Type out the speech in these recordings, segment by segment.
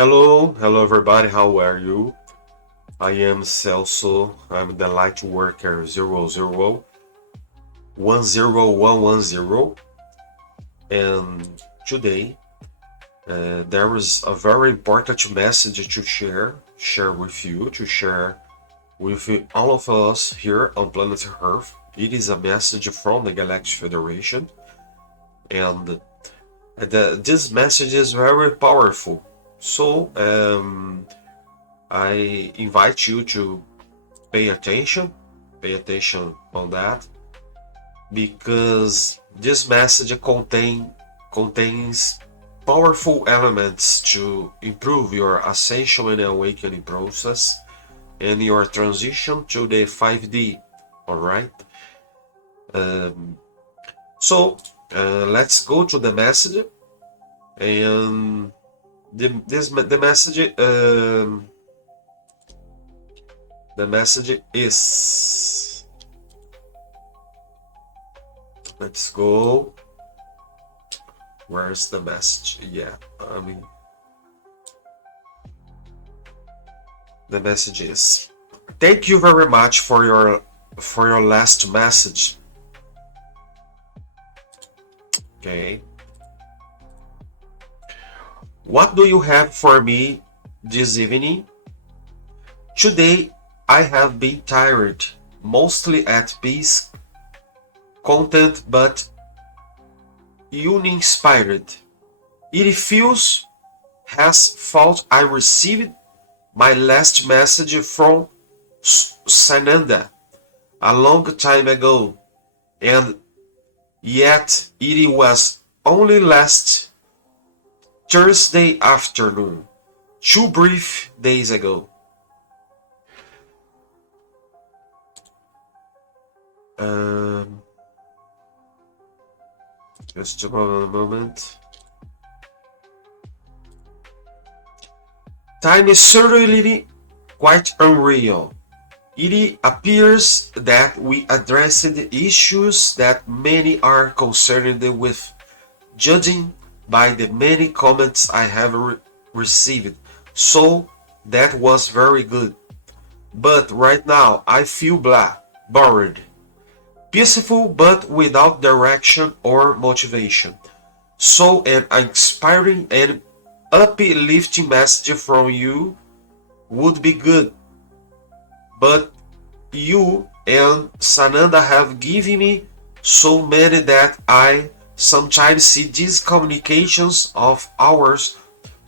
Hello everybody, how are you? I am Celso, I'm the Lightworker 10110, and today there is a very important message to share with you, to share with all of us here on planet Earth. It is a message from the Galactic Federation, and this message is very powerful. So, I invite you to pay attention on that, because this message contains powerful elements to improve your ascension and awakening process and your transition to the 5D. All right. Um, so let's go to the message, and the message. The message is, let's go. Where's the message? Yeah, the message is, thank you very much for your last message. Okay. What do you have for me this evening? Today I have been tired, mostly at peace, content, but uninspired. It feels as thought I received my last message from Sananda a long time ago, and yet it was only last Thursday afternoon, 2 brief days ago. Just a moment. Time is certainly quite unreal. It appears that we addressed issues that many are concerned with, judging by the many comments I have received. So that was very good. But right now I feel bored. Peaceful but without direction or motivation. So an inspiring and uplifting message from you would be good. But you and Sananda have given me so many that I sometimes see these communications of ours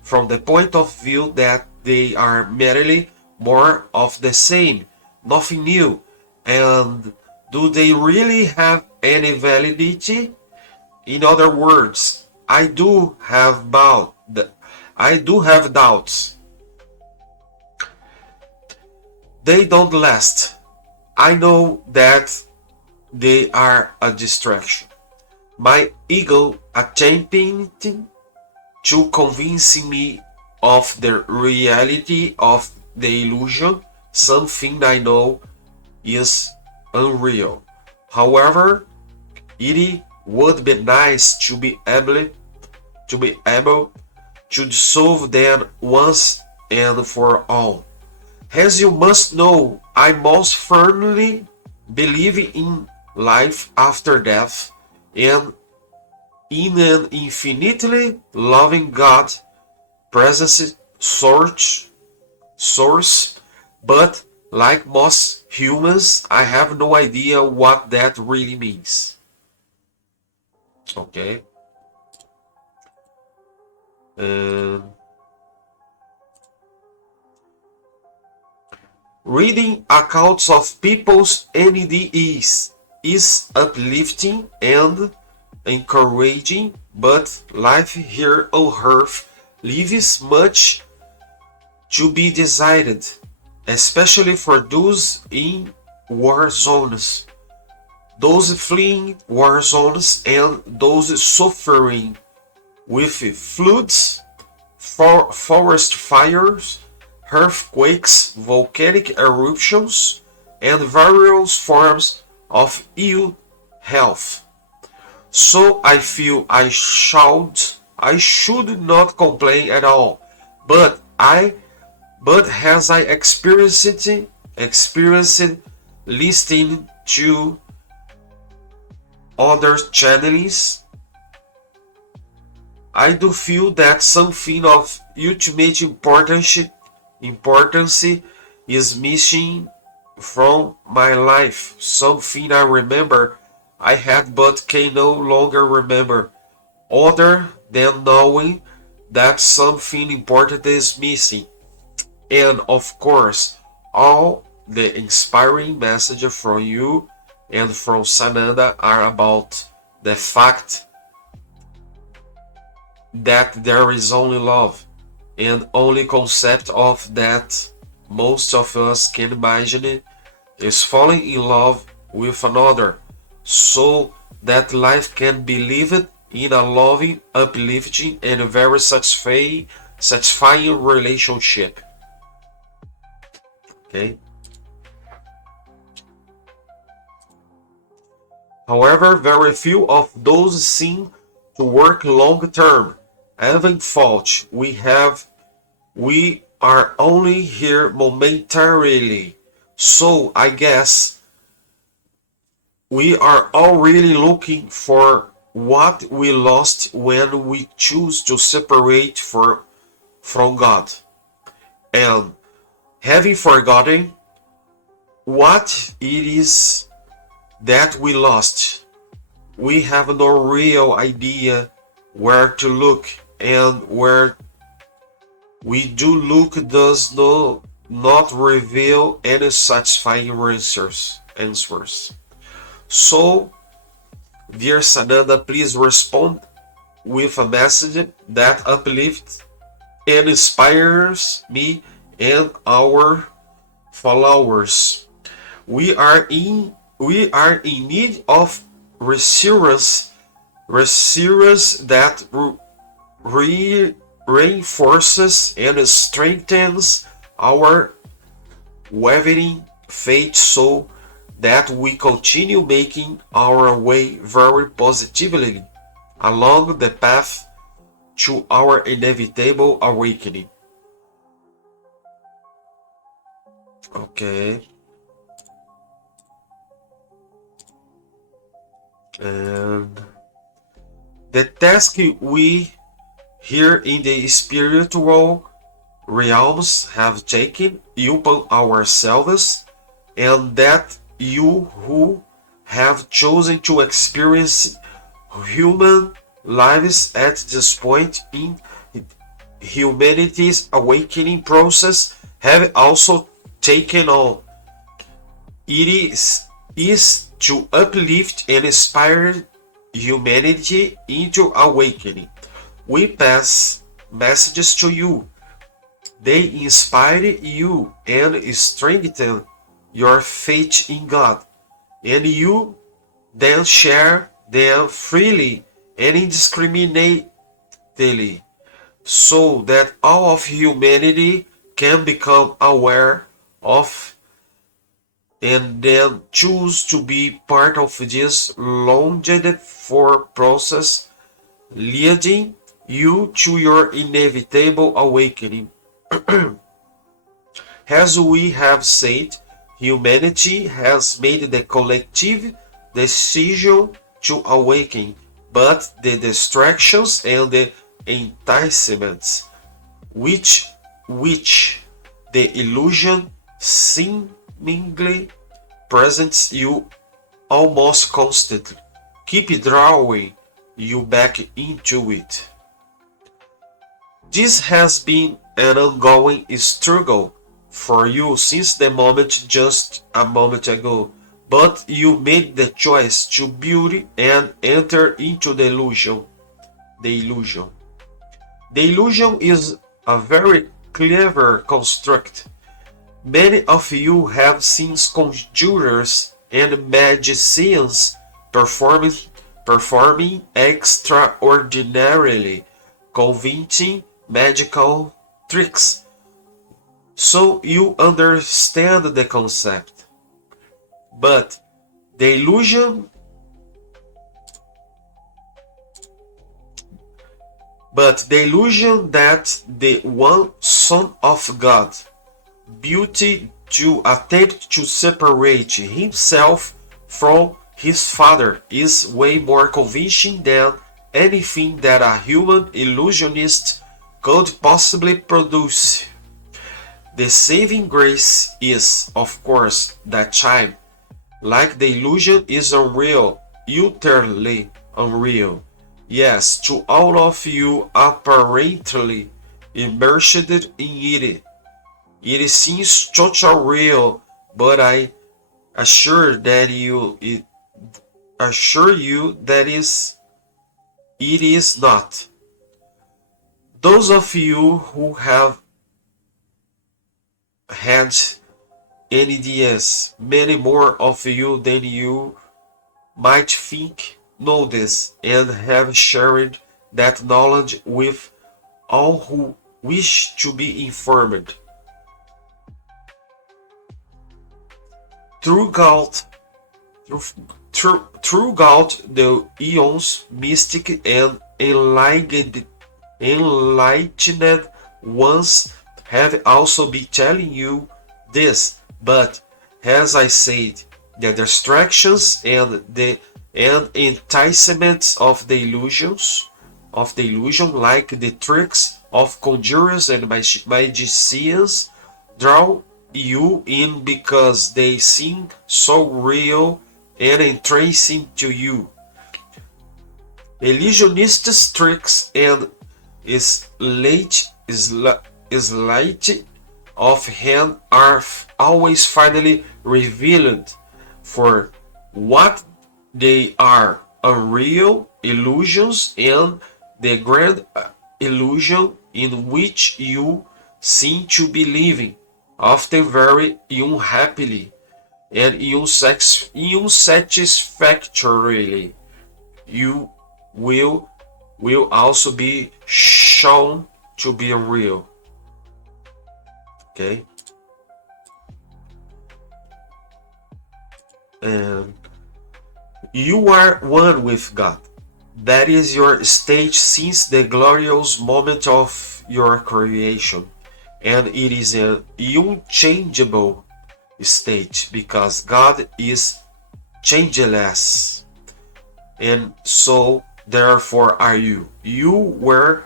from the point of view that they are merely more of the same, nothing new. And do they really have any validity? In other words, I do have doubts. They don't last. I know that they are a distraction. My ego attempting to convince me of the reality of the illusion, something I know is unreal. However, it would be nice to be able to dissolve them once and for all. As you must know, I most firmly believe in life after death and in an infinitely loving God, presence, source, but like most humans, I have no idea what that really means. Okay. Reading accounts of people's NDEs is uplifting and encouraging, but life here on Earth leaves much to be desired, especially for those in war zones, those fleeing war zones, and those suffering with floods, forest fires, earthquakes, volcanic eruptions, and various forms of ill health. So I feel I should not complain at all, But as I experienced listening to other channels, I do feel that something of ultimate importance is missing from my life. Something I remember I had but can no longer remember, other than knowing that something important is missing. And of course, all the inspiring messages from you and from Sananda are about the fact that there is only love and only concept of that most of us can imagine is falling in love with another, so that life can be lived in a loving, uplifting, and very satisfying relationship. Okay. However, very few of those seem to work long term. Even thought we are only here momentarily. So I guess we are all really looking for what we lost when we choose to separate from God. And having forgotten what it is that we lost, we have no real idea where to look, and where we do look does not reveal any satisfying answers. So, dear Sananda, please respond with a message that uplifts and inspires me and our followers. We are in need of reassurance that reinforces and strengthens our wavering faith, so that we continue making our way very positively along the path to our inevitable awakening. Okay. And the task we here in the spiritual realms have taken upon ourselves, and that you who have chosen to experience human lives at this point in humanity's awakening process have also taken on. It is to uplift and inspire humanity into awakening. We pass messages to you. They inspire you and strengthen your faith in God, and you then share them freely and indiscriminately, so that all of humanity can become aware of and then choose to be part of this longed-for process, leading you to your inevitable awakening. As we have said, humanity has made the collective decision to awaken, but the distractions and the enticements which the illusion seemingly presents you almost constantly keep drawing you back into it. This has been an ongoing struggle for you since the moment just a moment ago, but you made the choice to build and enter into the illusion. The illusion. The illusion is a very clever construct. Many of you have seen conjurers and magicians performing extraordinarily convincing magical tricks, so you understand the concept. But the illusion But the illusion that the one Son of God beauty to attempt to separate himself from his Father is way more convincing than anything that a human illusionist could possibly produce. The saving grace is, of course, that time, like the illusion is unreal, utterly unreal. Yes, to all of you apparently immersed in it, it seems total real, but I assure you that it is not. Those of you who have had NDS, many more of you than you might think know this and have shared that knowledge with all who wish to be informed. Throughout the eons, mystic and enlightened ones have also been telling you this, but as I said, the distractions and the enticements of the illusion, like the tricks of conjurers and magicians, draw you in because they seem so real and entrancing to you. Illusionists' tricks and sleight of hand are always finally revealed for what they are: unreal illusions, and the grand illusion in which you seem to be living, often very unhappily and unsatisfactorily. You will also be shown to be unreal. Okay? And you are one with God. That is your state since the glorious moment of your creation. And it is an unchangeable state because God is changeless. And so, therefore, are you. You were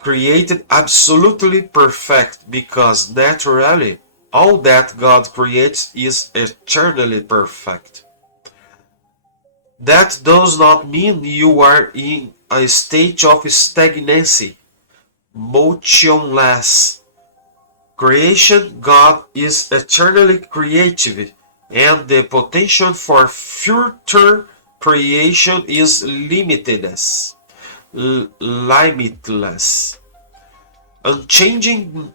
created absolutely perfect because naturally all that God creates is eternally perfect. That does not mean you are in a state of stagnancy, motionless. Creation, God is eternally creative, and the potential for future creation is limitless. Unchanging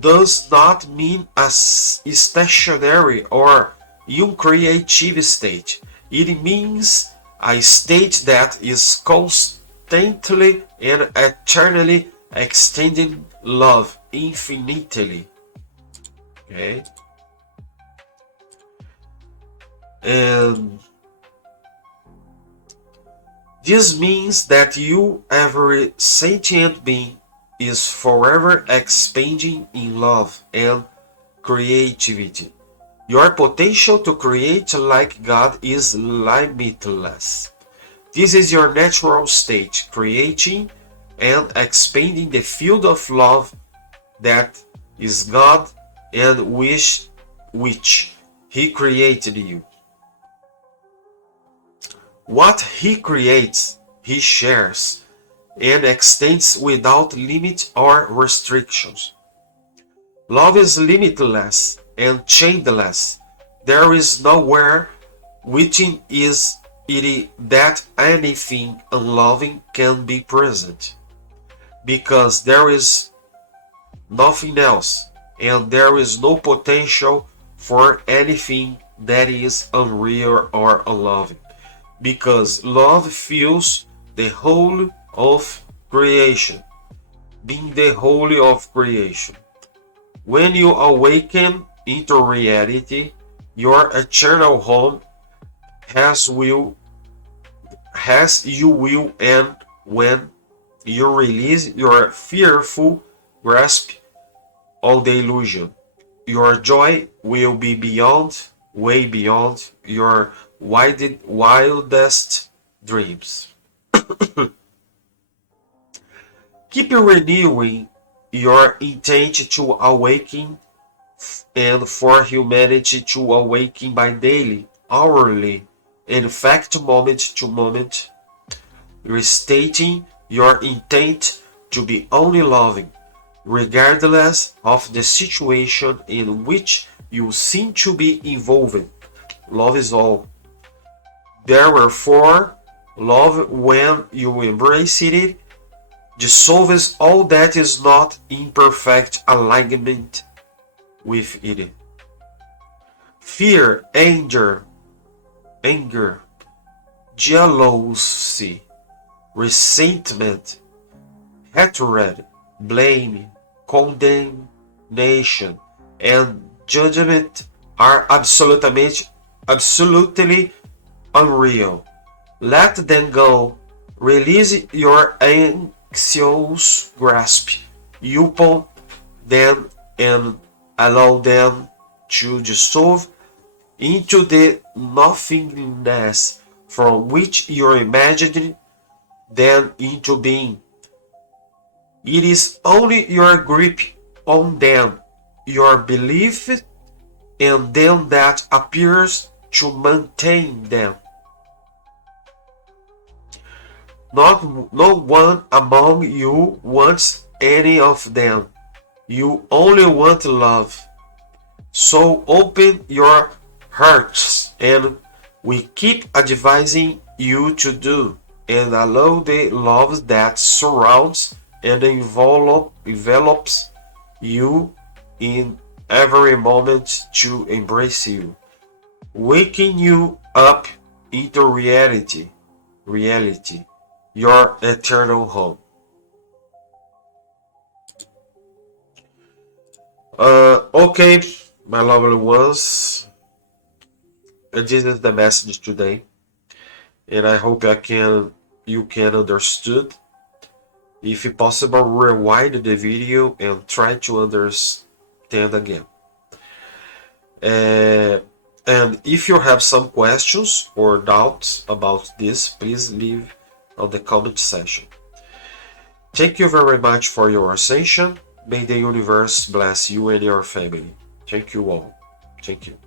does not mean a stationary or uncreative state. It means a state that is constantly and eternally extending love infinitely. Okay? And this means that you, every sentient being, is forever expanding in love and creativity. Your potential to create like God is limitless. This is your natural state, creating and expanding the field of love that is God and which He created you. What He creates, He shares and extends without limit or restrictions. Love is limitless and changeless. There is nowhere within it that anything unloving can be present, because there is nothing else, and there is no potential for anything that is unreal or unloving, because love fills the whole of creation, being the whole of creation. When you awaken into reality, your eternal home has you will end when You release your fearful grasp on the illusion. Your joy will be beyond, way beyond, your wildest dreams. Keep renewing your intent to awaken and for humanity to awaken by daily, hourly, in fact moment to moment, restating your intent to be only loving, regardless of the situation in which you seem to be involved. Love is all. Therefore, love, when you embrace it, dissolves all that is not in perfect alignment with it. Fear, anger, jealousy, resentment, hatred, blame, condemnation, and judgment are absolutely unreal. Let them go. Release your anxious grasp upon them and allow them to dissolve into the nothingness from which you imagined them into being. It is only your grip on them, your belief in them that appears to maintain them. No one among you wants any of them. You only want love. So open your hearts, and we keep advising you to do, and allow the love that surrounds and envelops you in every moment to embrace you, waking you up into reality, your eternal home. Okay, my lovely ones, this is the message today, and I hope you can understood. If possible, rewind the video and try to understand again. And if you have some questions or doubts about this, please leave on the comment section. Thank you very much for your attention. May the universe bless you and your family. Thank you all. Thank you.